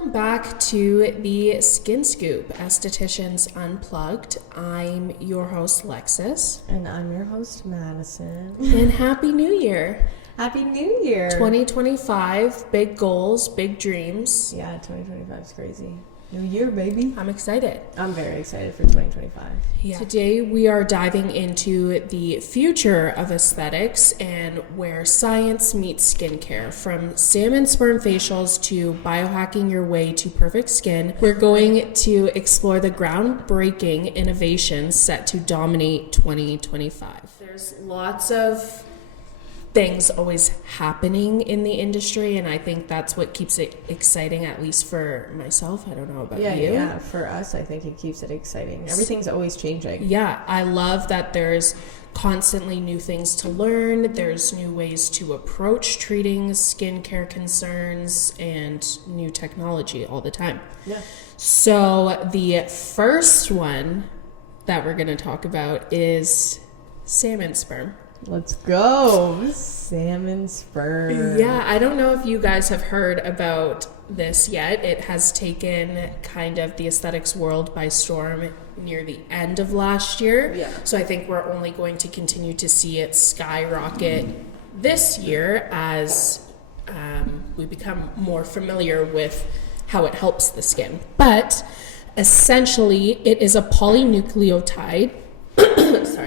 Welcome back to the Skin Scoop, Aestheticians Unplugged. I'm your host, Lexus. And I'm your host, Madison. And Happy New Year. Happy New Year. 2025, big goals, big dreams. Yeah, 2025 is crazy. New year, baby. I'm excited. I'm very excited for 2025. Yeah. Today we are diving into the future of aesthetics and where science meets skincare. From salmon sperm facials to biohacking your way to perfect skin, we're going to explore the groundbreaking innovations set to dominate 2025. There's lots of things always happening in the industry, and I think that's what keeps it exciting, at least for myself. I don't know about you. Yeah, for us, I think it keeps it exciting. Everything's always changing. Yeah, I love that there's constantly new things to learn. There's new ways to approach treating skincare concerns and new technology all the time. Yeah. So the first one that we're going to talk about is salmon sperm. Let's go. Salmon sperm. Yeah, I don't know if you guys have heard about this yet. It has taken kind of the aesthetics world by storm near the end of last year. Yeah. So I think we're only going to continue to see it skyrocket this year as we become more familiar with how it helps the skin. But essentially, it is a polynucleotide. Sorry.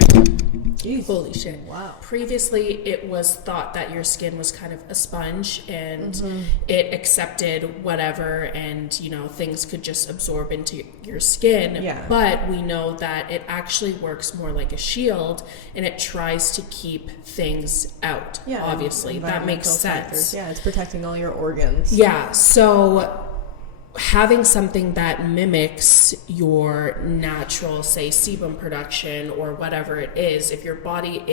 Jeez. Holy shit. Wow. Previously, it was thought that your skin was kind of a sponge and it accepted whatever, and, you know, things could just absorb into your skin. Yeah. But we know that it actually works more like a shield, and it tries to keep things out. Yeah. Obviously. That makes sense. Factors. Yeah, it's protecting all your organs. Yeah. So having something that mimics your natural, say, sebum production or whatever it is, if your body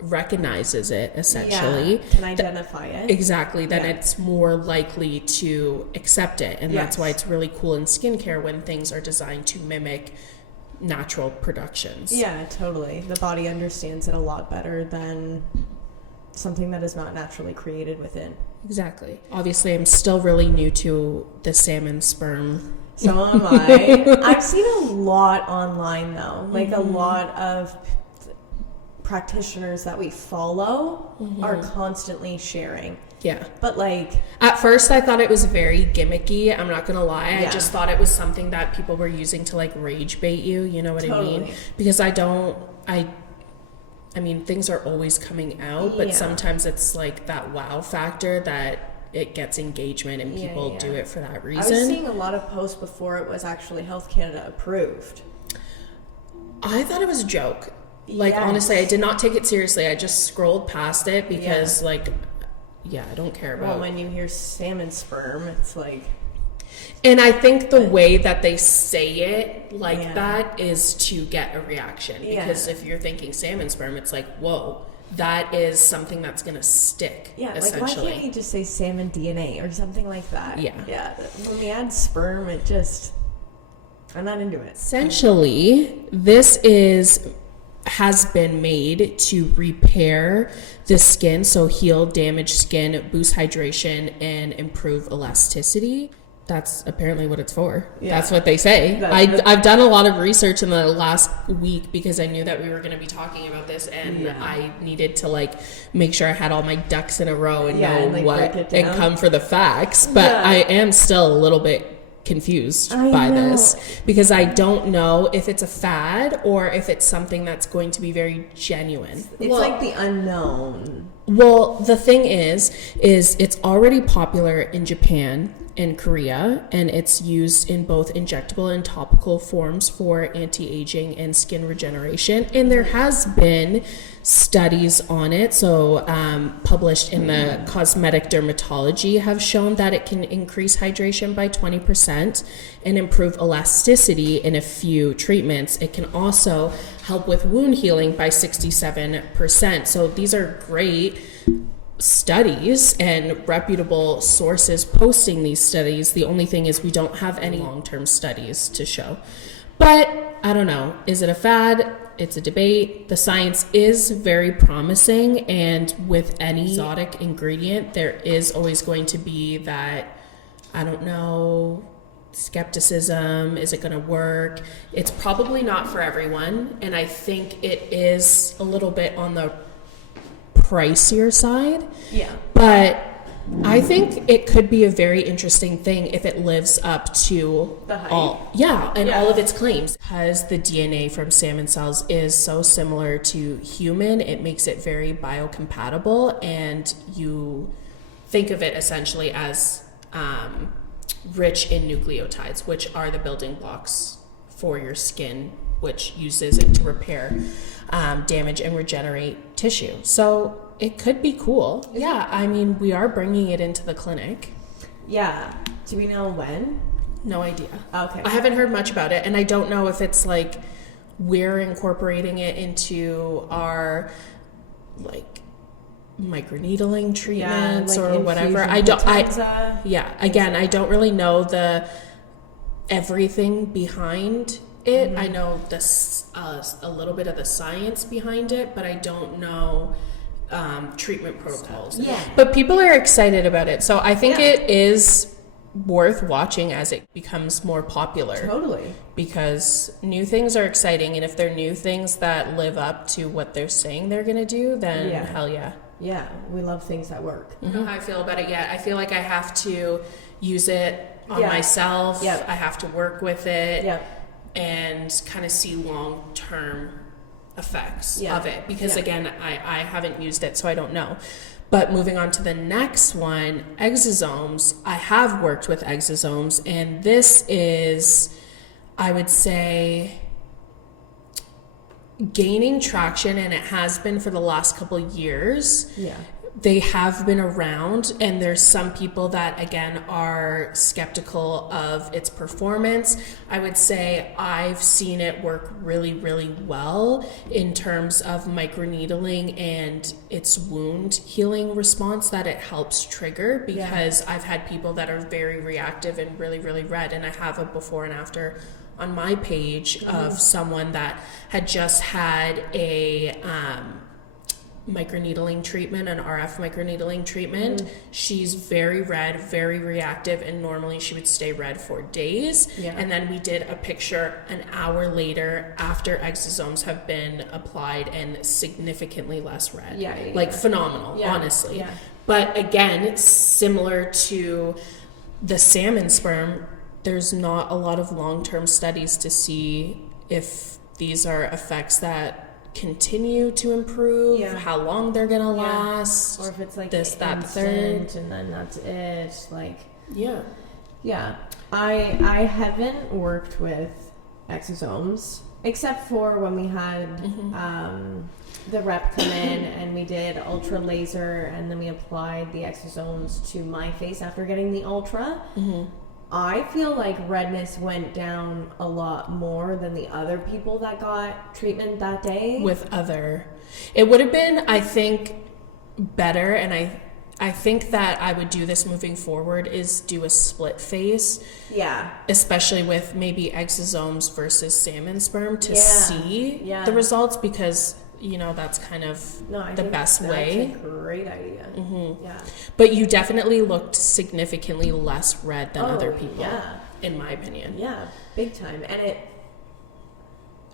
recognizes it, essentially, can identify it. Exactly, then it's more likely to accept it. And that's why it's really cool in skincare when things are designed to mimic natural productions. Yeah, totally. The body understands it a lot better than something that is not naturally created within. Exactly. Obviously, I'm still really new to the salmon sperm. So am I. I've seen a lot online, though. Like, a lot of practitioners that we follow are constantly sharing. Yeah. But, like, at first I thought it was very gimmicky. I'm not gonna lie. Yeah. I just thought it was something that people were using to, like, rage bait you. You know what I mean? Because I mean, things are always coming out, but sometimes it's like that wow factor that it gets engagement and people do it for that reason. I was seeing a lot of posts before it was actually Health Canada approved. I thought it was a joke. Like, honestly, I did not take it seriously. I just scrolled past it because, I don't care about. Well, when you hear salmon sperm, it's like. And I think the way that they say it like that is to get a reaction. Because if you're thinking salmon sperm, it's like, whoa, that is something that's going to stick, essentially. Like, why can't you just say salmon DNA or something like that? Yeah. Yeah. When we add sperm, I'm not into it. Essentially, this has been made to repair the skin, so heal damaged skin, boost hydration, and improve elasticity. That's apparently what it's for. Yeah. That's what they say. I've done a lot of research in the last week because I knew that we were going to be talking about this, and I needed to, like, make sure I had all my ducks in a row and know what and come for the facts. But I am still a little bit confused by this because I don't know if it's a fad or if it's something that's going to be very genuine. It's like the unknown. Well, the thing is it's already popular in Japan and Korea, and it's used in both injectable and topical forms for anti-aging and skin regeneration. And there has been studies on it, so published in the Cosmetic Dermatology, have shown that it can increase hydration by 20% and improve elasticity in a few treatments. It can also help with wound healing by 67%. So these are great studies and reputable sources posting these studies. The only thing is we don't have any long-term studies to show. But I don't know. Is it a fad? It's a debate. The science is very promising, and with any exotic ingredient, there is always going to be that I don't know, skepticism. Is it going to work? It's probably not for everyone. And I think it is a little bit on the pricier side. Yeah. But I think it could be a very interesting thing if it lives up to The hype. all of its claims. Because the DNA from salmon cells is so similar to human, it makes it very biocompatible, and you think of it essentially as rich in nucleotides, which are the building blocks for your skin, which uses it to repair damage and regenerate tissue. So it could be cool. Yeah, I mean, we are bringing it into the clinic. Yeah. Do we know when? No idea. Okay. I haven't heard much about it, and I don't know if it's like we're incorporating it into our like microneedling treatments or whatever. I don't really know the everything behind it. I know this a little bit of the science behind it, but I don't know treatment protocols. Yeah. But people are excited about it, so I think it is worth watching as it becomes more popular. Totally. Because new things are exciting, and if they're new things that live up to what they're saying they're gonna do, then hell yeah. Yeah, we love things that work. I don't know how I feel about it yet. I feel like I have to use it on myself. Yep. I have to work with it. Yep. And kind of see long-term effects of it, because again, I haven't used it, so I don't know. But moving on to the next one, exosomes. I have worked with exosomes, and this is, I would say, gaining traction, and it has been for the last couple years. Yeah. They have been around, and there's some people that again are skeptical of its performance. I would say I've seen it work really, really well in terms of microneedling and its wound healing response that it helps trigger, because I've had people that are very reactive and really, really red, and I have a before and after on my page of someone that had just had a microneedling treatment, an RF microneedling treatment. She's very red, very reactive, and normally she would stay red for days. And then we did a picture an hour later after exosomes have been applied, and significantly less red. Like phenomenal, honestly. But again, similar to the salmon sperm, there's not a lot of long-term studies to see if these are effects that continue to improve, how long they're gonna last, or if it's like this, that, third, and then that's it. Like yeah. I haven't worked with exosomes except for when we had the rep come in and we did ultra laser, and then we applied the exosomes to my face after getting the ultra. I feel like redness went down a lot more than the other people that got treatment that day. It would have been, I think, better, and I think that I would do this moving forward, is do a split face. Yeah. Especially with maybe exosomes versus salmon sperm to see the results, because that's kind of the best way. That's a great idea. Yeah. But you definitely looked significantly less red than other people, in my opinion. Yeah, big time. And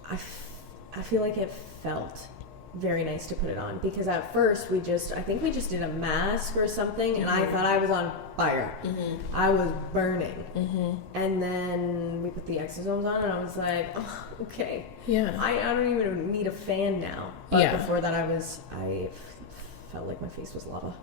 I feel like it felt very nice to put it on, because at first I think we just did a mask or something, and I thought I was on fire. I was burning. And then we put the exosomes on, and I was like, oh, okay. Yeah. I don't even need a fan now. But before that I felt like my face was lava.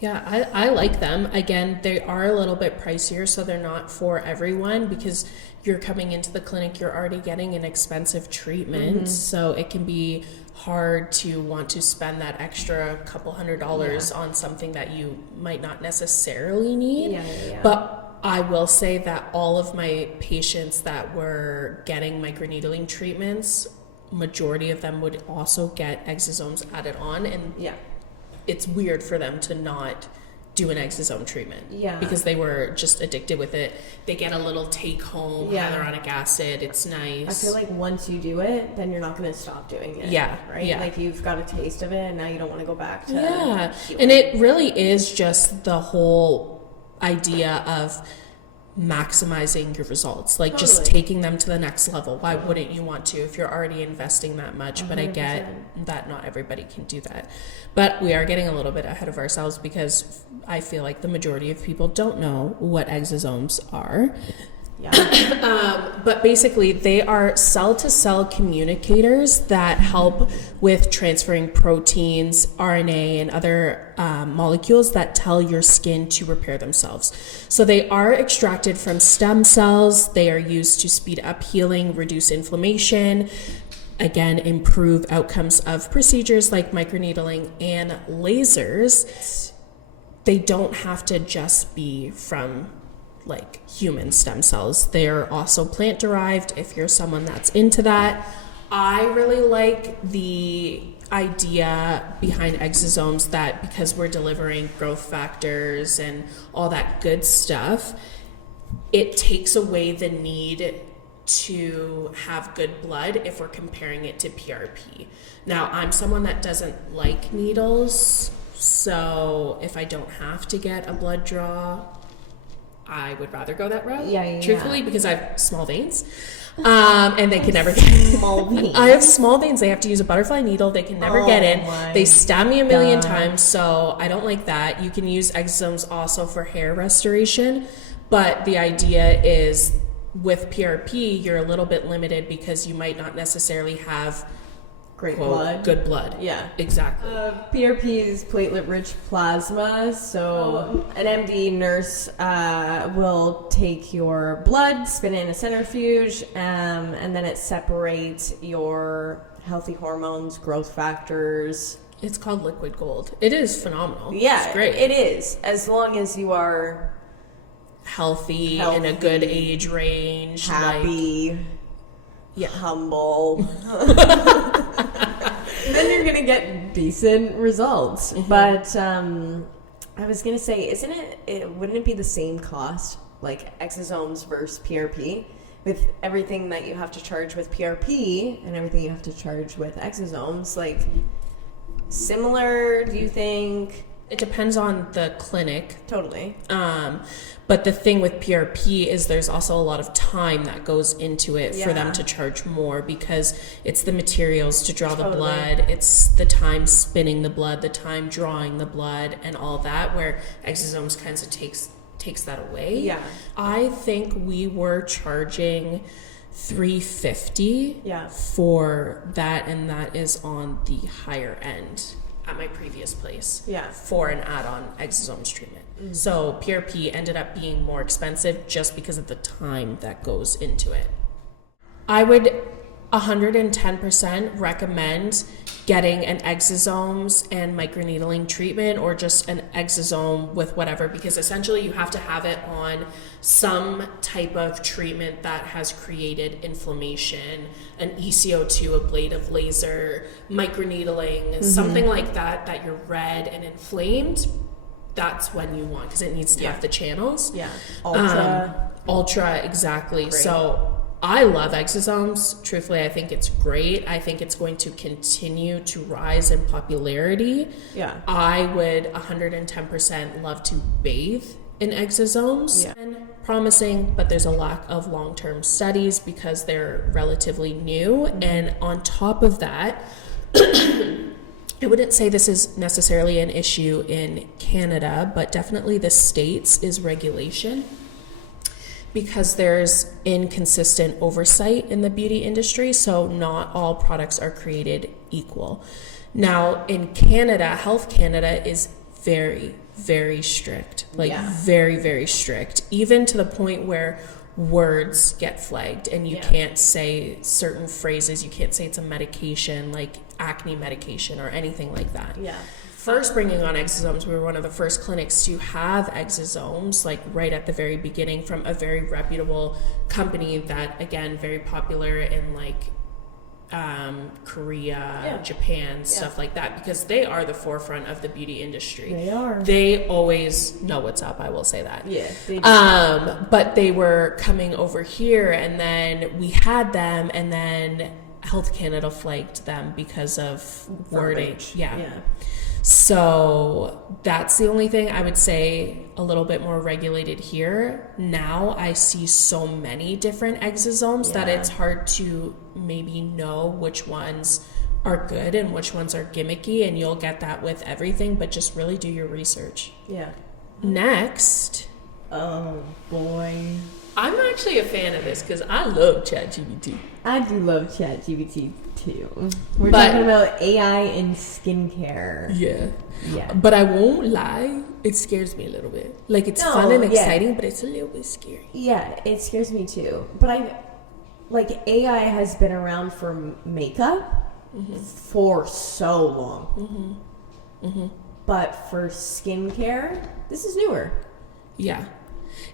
Yeah, I like them. Again, they are a little bit pricier, so they're not for everyone, because you're coming into the clinic, you're already getting an expensive treatment, so it can be hard to want to spend that extra couple $100 on something that you might not necessarily need. But I will say that all of my patients that were getting microneedling treatments, majority of them would also get exosomes added on, and it's weird for them to not do an exosome treatment, because they were just addicted with it. They get a little take home hyaluronic acid. It's nice. I feel like once you do it, then you're not going to stop doing it. Right? Like you've got a taste of it, and now you don't want to go back to and it really is just the whole idea of maximizing your results, like just taking them to the next level. Why wouldn't you want to if you're already investing that much? 100%. But I get that not everybody can do that. But we are getting a little bit ahead of ourselves because I feel like the majority of people don't know what exosomes are. Yeah. But basically, they are cell-to-cell communicators that help with transferring proteins, RNA, and other molecules that tell your skin to repair themselves. So they are extracted from stem cells. They are used to speed up healing, reduce inflammation, again, improve outcomes of procedures like microneedling and lasers. They don't have to just be from like human stem cells. They're also plant derived if you're someone that's into that. I really like the idea behind exosomes that because we're delivering growth factors and all that good stuff, it takes away the need to have good blood if we're comparing it to PRP. Now, I'm someone that doesn't like needles, so if I don't have to get a blood draw, I would rather go that route, truthfully, because I have small veins, and they can never get small veins. I have small veins. They have to use a butterfly needle. They can never get in. They stab me a million times, so I don't like that. You can use exosomes also for hair restoration, but the idea is with PRP, you're a little bit limited because you might not necessarily have good blood. Yeah, exactly. PRP is platelet-rich plasma. So an MD nurse will take your blood, spin it in a centrifuge, and then it separates your healthy hormones, growth factors. It's called liquid gold. It is phenomenal. Yeah, it's great. It is, as long as you are healthy in a good age range, happy, humble. Then you're gonna get decent results. Mm-hmm. But I was gonna say, wouldn't it be the same cost, like exosomes versus PRP, with everything that you have to charge with PRP and everything you have to charge with exosomes? Like, similar, do you think? It depends on the clinic. Totally. But the thing with PRP is there's also a lot of time that goes into it for them to charge more, because it's the materials to draw the blood, it's the time spinning the blood, the time drawing the blood, and all that, where exosomes kind of takes that away. Yeah. I think we were charging $350 for that, and that is on the higher end at my previous place for an add-on exosomes treatment. Mm-hmm. So PRP ended up being more expensive just because of the time that goes into it. I would 110% recommend getting an exosomes and microneedling treatment, or just an exosome with whatever, because essentially you have to have it on some type of treatment that has created inflammation, an ECO2 ablative laser, microneedling, something like that you're red and inflamed. That's when you want, because it needs to have the channels. Yeah. Ultra, exactly. Great. So I love exosomes. Truthfully, I think it's great. I think it's going to continue to rise in popularity. Yeah. I would 110% love to bathe in exosomes. Yeah. And promising, but there's a lack of long-term studies because they're relatively new. Mm-hmm. And on top of that, I wouldn't say this is necessarily an issue in Canada, but definitely the States is regulation, because there's inconsistent oversight in the beauty industry, so not all products are created equal. Now, in Canada, Health Canada is very, very strict, very, very strict, even to the point where words get flagged and you can't say certain phrases. You can't say it's a medication, like acne medication or anything like that. Yeah. First bringing on exosomes, we were one of the first clinics to have exosomes, like right at the very beginning, from a very reputable company that, again, very popular in like Korea, Japan, stuff like that, because they are the forefront of the beauty industry. They are. They always know what's up, I will say that. Yeah. They do. But they were coming over here, and then we had them, and then Health Canada flagged them because of wording. Yeah. So that's the only thing I would say a little bit more regulated here. Now I see so many different exosomes that it's hard to maybe know which ones are good and which ones are gimmicky, and you'll get that with everything, but just really do your research. Yeah. Next. Oh, boy. I'm actually a fan of this because I love ChatGPT. I do love ChatGPT too. We're talking about AI in skincare. Yeah. But I won't lie, it scares me a little bit. Like, it's fun and exciting, but it's a little bit scary. Yeah, it scares me too. But AI has been around for makeup for so long. But for skincare, this is newer. Yeah.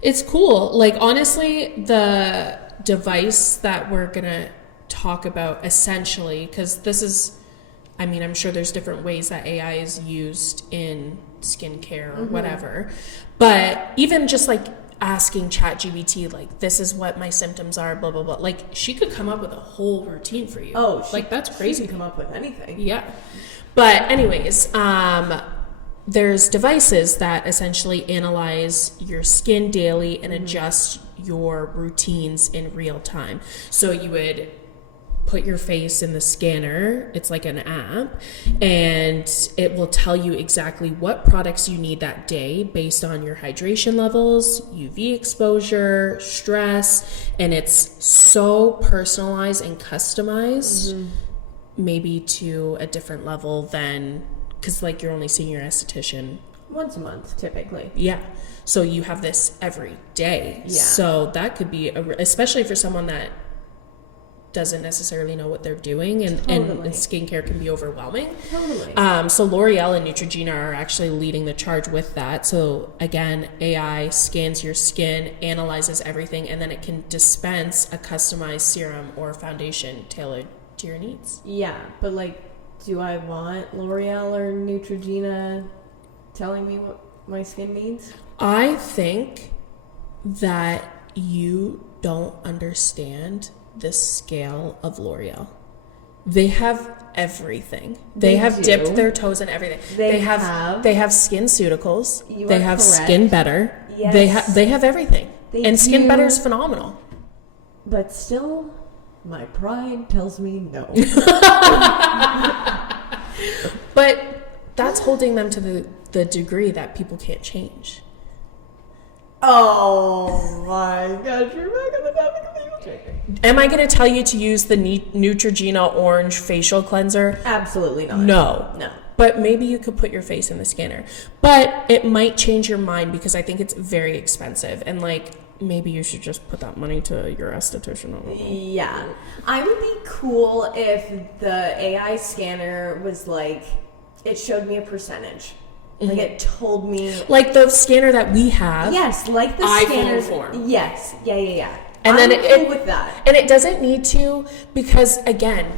It's cool. Like, honestly, the device that we're going to talk about essentially, because this is, I mean, I'm sure there's different ways that AI is used in skincare or whatever. But even just like asking ChatGPT, like, this is what my symptoms are, blah, blah, blah. Like, she could come up with a whole routine for you. Oh, like, that's crazy. She can come up with anything. Yeah. But anyways, there's devices that essentially analyze your skin daily and adjust your routines in real time. So you would put your face in the scanner, it's like an app, and it will tell you exactly what products you need that day based on your hydration levels, UV exposure, stress, and it's so personalized and customized, maybe to a different level than, because like you're only seeing your esthetician once a month typically. Yeah, so you have this every day. So that could be especially for someone that doesn't necessarily know what they're doing, and skincare can be overwhelming. So L'Oreal and Neutrogena are actually leading the charge with that. So again, AI scans your skin, analyzes everything, and then it can dispense a customized serum or foundation tailored to your needs. Yeah, but like, do I want L'Oreal or Neutrogena telling me what my skin needs? I think that you don't understand the scale of L'Oreal. They have everything. They have dipped their toes in everything. They have SkinCeuticals. They have correct. Skin Better. Yes. They have everything. And Skin Better is phenomenal. But still, my pride tells me no. But that's holding them to the degree that people can't change. Oh my gosh, you're not gonna tell me people change. Am I going to tell you to use the Neutrogena Orange facial cleanser? Absolutely not. No. But maybe you could put your face in the scanner. But it might change your mind because I think it's very expensive. And like, maybe you should just put that money to your esthetician. Yeah. I would be cool if the AI scanner was like, it showed me a percentage. Like it told me. Like the scanner that we have. Yes, like the iPhone form. Yes. Yeah. And I'm then cool with that. And it doesn't need to, because again,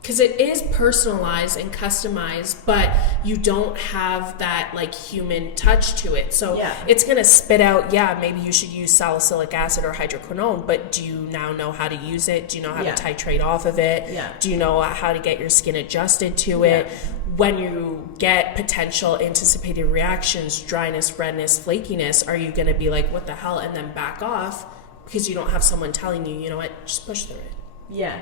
because it is personalized and customized, but you don't have that like human touch to it. So it's going to spit out, maybe you should use salicylic acid or hydroquinone, but do you now know how to use it? Do you know how to titrate off of it? Do you know how to get your skin adjusted to it? When you get potential anticipated reactions, dryness, redness, flakiness, are you going to be like, what the hell? And then back off because you don't have someone telling you, you know what, just push through it. Yeah.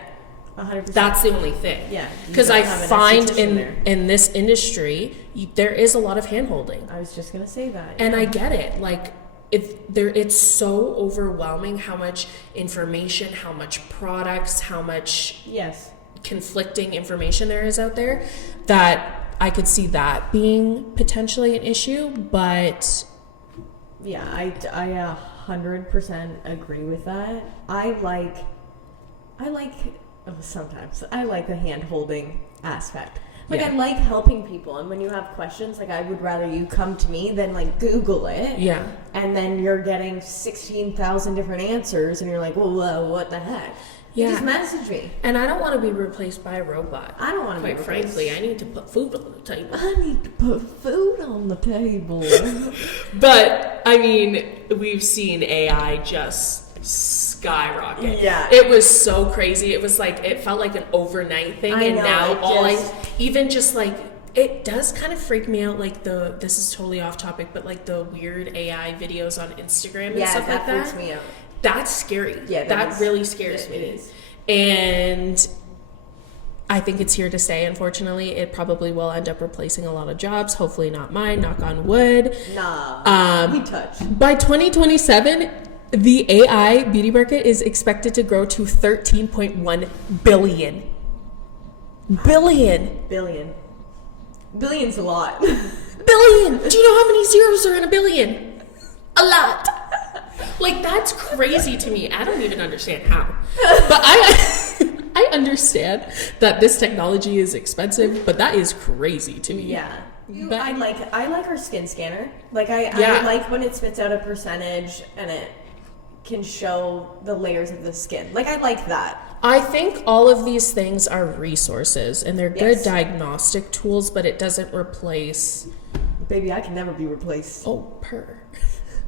100%. That's the only thing. Yeah. Because I find in this industry, there is a lot of hand-holding. I was just going to say that. And I get it. Like, it's so overwhelming how much information, how much products, how much conflicting information there is out there, that I could see that being potentially an issue. But yeah, I 100% agree with that. I like sometimes I like the hand holding aspect. Like I like helping people, and when you have questions, like I would rather you come to me than like Google it. Yeah. And then you're getting 16,000 different answers, and you're like, well, what the heck? Yeah. Just message me. And I don't want to be replaced by a robot. I don't want to be replaced. Quite frankly, I need to put food on the table. I need to put food on the table. But I mean, we've seen AI just skyrocket. Yeah. It was so crazy. It was like, it felt like an overnight thing. And now even just like it does kind of freak me out, like this is totally off topic, but like the weird AI videos on Instagram and stuff like that. Yeah, that freaks me out. That's scary. Yeah, that really scares me. And I think it's here to stay, unfortunately. It probably will end up replacing a lot of jobs. Hopefully not mine, knock on wood. Nah, we touch. By 2027, the AI beauty market is expected to grow to 13.1 billion. Billion's a lot. Billion! Do you know how many zeros are in a billion? A lot. Like, that's crazy to me. I don't even understand how. But I understand that this technology is expensive, but that is crazy to me. Yeah. I like our skin scanner. Like, I like when it spits out a percentage and it can show the layers of the skin. Like, I like that. I think all of these things are resources, and they're good diagnostic tools, but it doesn't replace... Baby, I can never be replaced. Oh,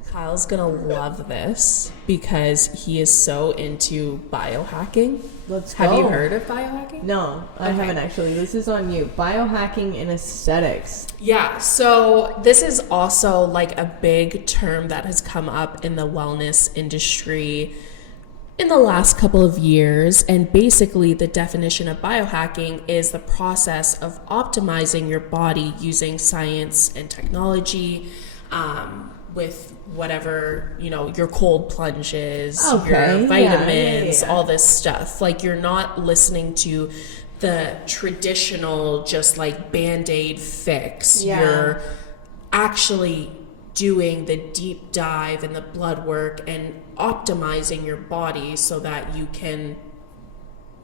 Kyle's gonna love this because he is so into biohacking. Let's go. Have you heard of biohacking? No, I haven't actually. This is on you. Biohacking and aesthetics. Yeah, so this is also like a big term that has come up in the wellness industry in the last couple of years. And basically the definition of biohacking is the process of optimizing your body using science and technology, with whatever, your cold plunges, your vitamins, all this stuff. Like, you're not listening to the traditional just like Band-Aid fix. You're actually doing the deep dive and the blood work and optimizing your body so that you can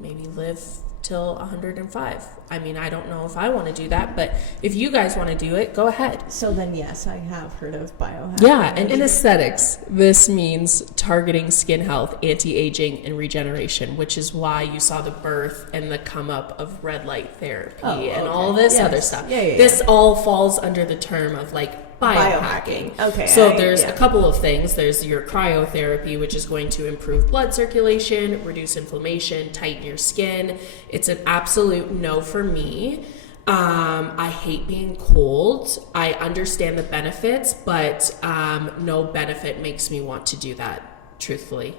maybe live till 105. I mean, I don't know if I want to do that, but if you guys want to do it, go ahead. So then, yes, I have heard of biohacking. Yeah, and in aesthetics, this means targeting skin health, anti-aging, and regeneration, which is why you saw the birth and the come up of red light therapy and all this other stuff. This all falls under the term of like biohacking. Okay. So there's a couple of things. There's your cryotherapy, which is going to improve blood circulation, reduce inflammation, tighten your skin. It's an absolute no for me. I hate being cold. I understand the benefits, but no benefit makes me want to do that, truthfully.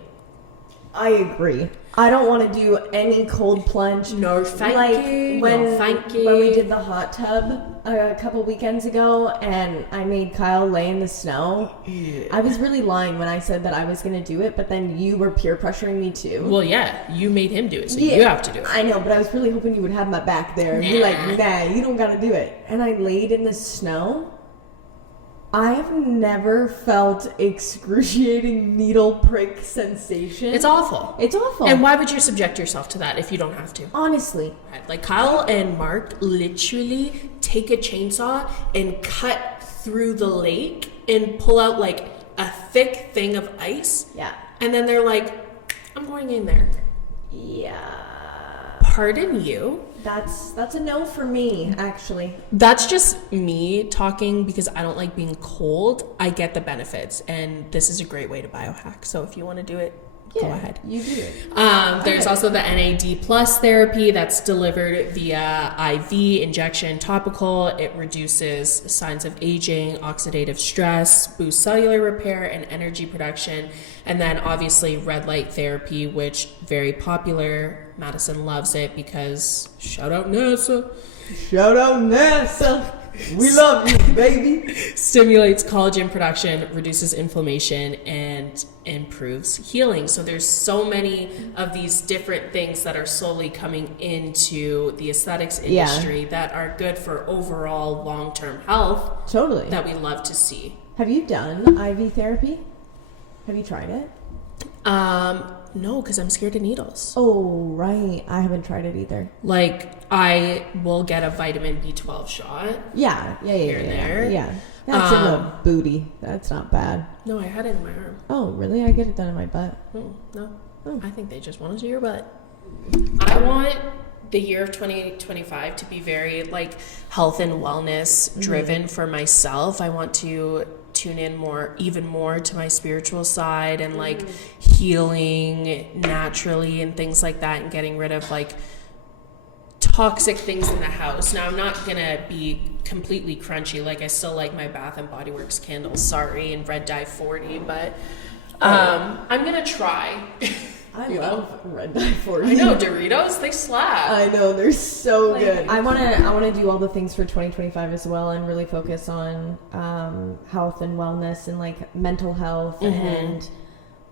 I agree. I don't want to do any cold plunge. No, thank you. When we did the hot tub a couple weekends ago and I made Kyle lay in the snow, I was really lying when I said that I was going to do it, but then you were peer pressuring me too. Well, yeah, you made him do it, so you have to do it. I know, but I was really hoping you would have my back there. You're like, nah, you don't got to do it. And I laid in the snow. I have never felt excruciating needle prick sensation. It's awful. It's awful. And why would you subject yourself to that if you don't have to? Honestly. Like, Kyle and Mark literally take a chainsaw and cut through the lake and pull out like a thick thing of ice. Yeah. And then they're like, I'm going in there. Yeah. Pardon you? That's a no for me, actually. That's just me talking because I don't like being cold. I get the benefits, and this is a great way to biohack. So if you want to do it, go ahead. You do it. There's also the NAD plus therapy that's delivered via IV, injection, topical. It reduces signs of aging, oxidative stress, boosts cellular repair and energy production. And then obviously red light therapy, which very popular. Madison loves it because shout out NASA. Shout out NASA. We love you, baby. Stimulates collagen production, reduces inflammation, and improves healing. So there's so many of these different things that are slowly coming into the aesthetics industry that are good for overall long-term health. Totally. That we love to see. Have you done IV therapy? Have you tried it? No, because I'm scared of needles. Oh, right. I haven't tried it either. Like, I will get a vitamin B12 shot. Yeah. Here and there. Yeah. That's in the booty. That's not bad. No, I had it in my arm. Oh, really? I get it done in my butt. No. Oh. I think they just want to see your butt. I want the year of 2025 to be very, like, health and wellness driven for myself. I want to tune in even more to my spiritual side and like healing naturally and things like that, and getting rid of like toxic things in the house. Now I'm not gonna be completely crunchy. Like I still like my Bath and Body Works candles, sorry, and Red Dye 40, but I'm gonna try. I love Red Dye 40. I know, Doritos, they slap. I know, they're so Like, good. I wanna do all the things for 2025 as well, and really focus on health and wellness and like mental health and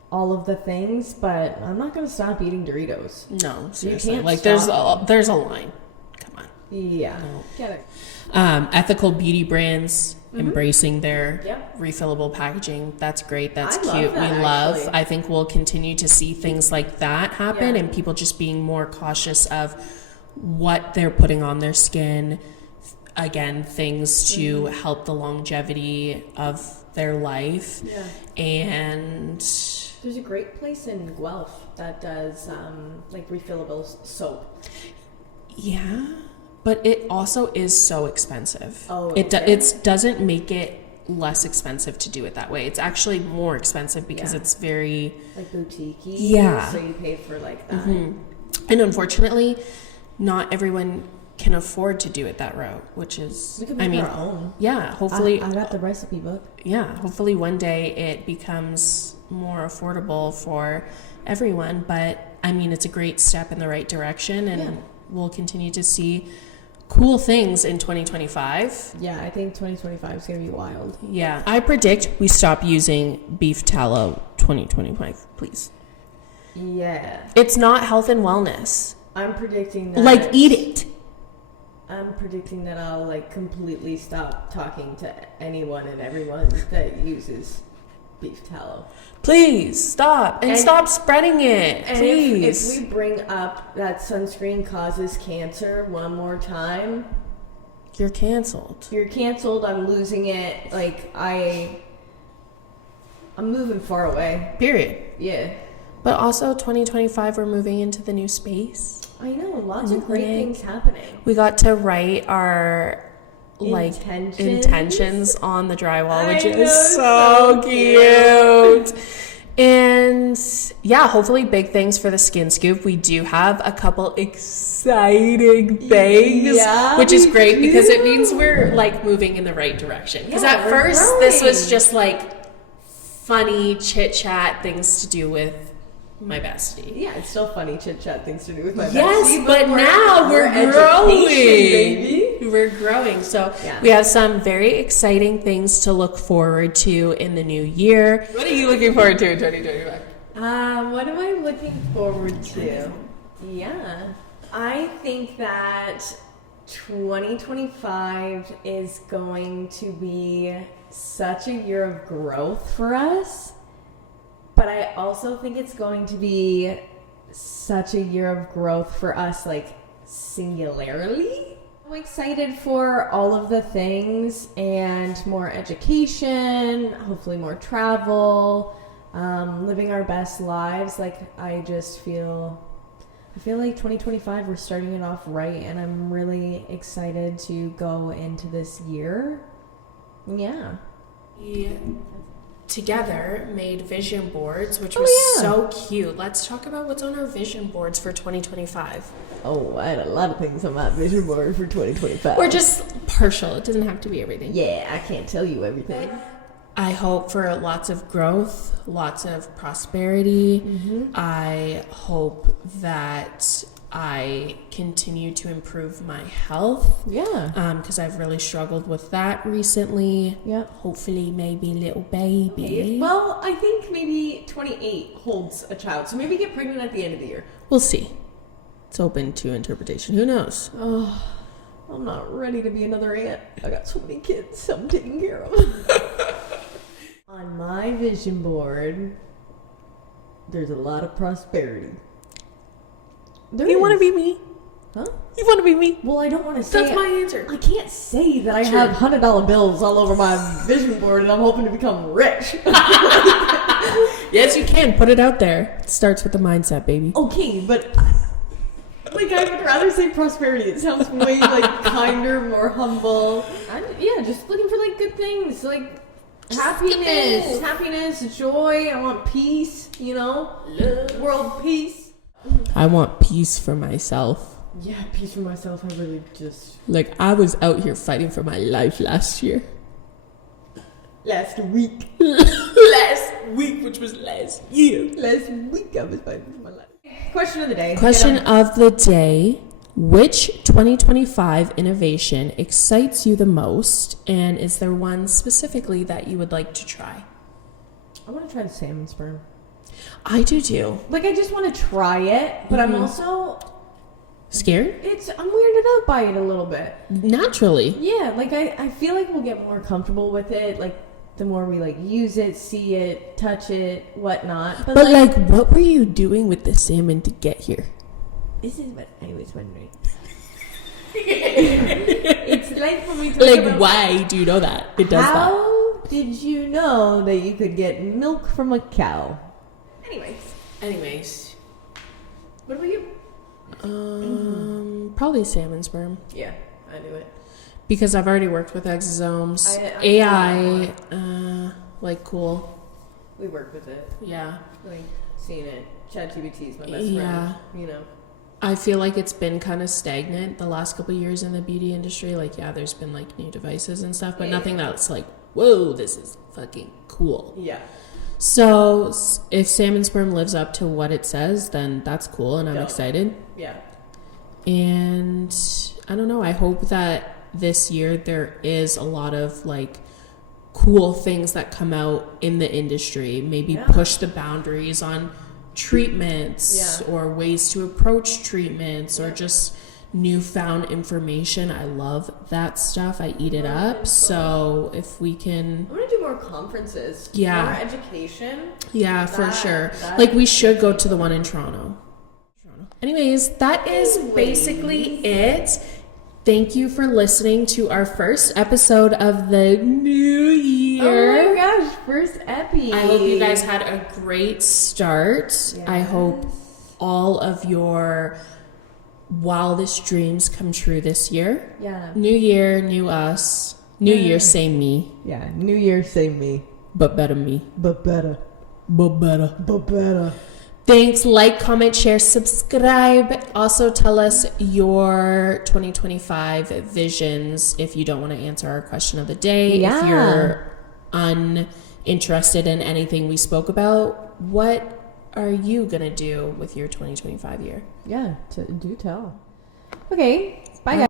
all of the things. But I'm not gonna stop eating Doritos. No, seriously. can't Like stop. there's a line. Come on. Yeah. No. Get it. Ethical beauty brands embracing their Yep. refillable packaging. That's great. That's I love cute. that, We love. actually. I think we'll continue to see things like that happen, Yeah. and people just being more cautious of what they're putting on their skin. Again, things to help the longevity of their life. Yeah. And There's a great place in Guelph that does like refillable soap. yeah, but it also is so expensive. Oh, it is it doesn't make it less expensive to do it that way. It's actually more expensive because Yeah. it's very Like boutique. Yeah. So you pay for like that. and unfortunately not everyone can afford to do it that route, which is We could make our own. yeah, hopefully I got the recipe book. yeah, hopefully one day it becomes more affordable for everyone, but I mean it's a great step in the right direction, and Yeah. we'll continue to see cool things in 2025. Yeah, I think 2025 is gonna be wild. Yeah, I predict we stop using beef tallow 2025, please. Yeah, It's not health and wellness. I'm predicting that. Like, eat it. I'm predicting that I'll like completely stop talking to anyone and everyone that uses beef tallow. Please stop and And- stop spreading it. And Please. if we bring up that sunscreen causes cancer one more time, You're canceled. you're canceled. I'm losing it. Like I'm moving far away. Period. Yeah, But also 2025, we're moving into the new space. I know. Lots of great Like, things happening. We got to write our like intentions on the drywall, which I is know, so so cute. And yeah, hopefully big things for the Skin Scoop. We do have a couple exciting things, Yeah, which is we great because it do. means we're like moving in the right direction. Because Yeah, at we're first this was growing. just like funny chit chat things to do with my bestie. Yeah, it's still funny chit chat things to do with my Yes, bestie, but now we're education, growing. baby. We're growing. So Yeah. we have some very exciting things to look forward to in the new year. What are you looking forward to in 2025? What am I looking forward to? Yeah, I think that 2025 is going to be such a year of growth for us, but I also think it's going to be such a year of growth for us, like singularly. I'm excited for all of the things and more education, hopefully more travel, living our best lives. Like I feel like 2025 we're starting it off right, and I'm really excited to go into this year. Yeah. We together made vision boards, which Oh, was yeah. so cute. Let's talk about what's on our vision boards for 2025. Oh, I had a lot of things on my vision board for 2025. Or just partial. It doesn't have to be everything. Yeah, I can't tell you everything. I hope for lots of growth, lots of prosperity. I hope that I continue to improve my health Yeah. because I've really struggled with that recently. Yeah. Hopefully, maybe little baby. Well, I think maybe 28 holds a child, so maybe get pregnant at the end of the year. We'll see. It's open to interpretation. Who knows? Oh, I'm not ready to be another aunt. I got so many kids I'm taking care of. On my vision board, there's a lot of prosperity. You want to be me? Huh? You want to be me? Well, I don't want to say That's my answer. I can't say that I Sure. have $100 bills all over my vision board and I'm hoping to become rich. Yes, you can. Put it out there. It starts with the mindset, baby. Okay, but like I would rather say prosperity. It sounds way like kinder, more humble. Yeah, just looking for like good things, like happiness, joy. I want peace. You know, Love. world peace. I want peace for myself. Yeah, peace for myself. I really just... Like, I was out here fighting for my life last year. Last week. Last week, which was last year. Last week I was fighting for my life. Question of the day. Question of the day. Which 2025 innovation excites you the most? And is there one specifically that you would like to try? I want to try the salmon sperm. I do too. Like, I just want to try it, but I'm also... Scared? I'm weirded out by it a little bit. Naturally. Yeah, like, I feel like we'll get more comfortable with it, like, the more we, like, use it, see it, touch it, whatnot. But like, what were you doing with the salmon to get here? This is what I was wondering. It's like when we talk about... why do you know that? It does How did you know that you could get milk from a cow? Anyways. What about you? Probably salmon sperm. Yeah, I knew it. Because I've already worked with exosomes. I AI, like, cool. We work with it. Yeah. Like, seeing it. ChatGPT is my best friend. Yeah. You know. I feel like it's been kind of stagnant the last couple of years in the beauty industry. Like, yeah, there's been, like, new devices and stuff, but nothing that's like, whoa, this is fucking cool. Yeah. So if salmon sperm lives up to what it says, then that's cool, and I'm excited. Yeah. And I don't know, I hope that this year there is a lot of, like, cool things that come out in the industry. Maybe push the boundaries on treatments or ways to approach treatments or just newfound information. I love that stuff. I eat it up. So if we can... I'm going to do more conferences. Yeah. More education. Yeah, for sure. Like, we should go to the one in Toronto. Anyways, that is basically it. Thank you for listening to our first episode of the new year. Oh my gosh, first epi. I hope you guys had a great start. Yes. I hope all of your wildest dreams come true this year. Yeah. New year, new us. New year, same me. Yeah, new year, same me. But better me. But better. But better. But better. Thanks. Like, comment, share, subscribe. Also, tell us your 2025 visions if you don't want to answer our question of the day. Yeah. If you're uninterested in anything we spoke about, what are you going to do with your 2025 year? Yeah, do tell. Okay. Bye, guys.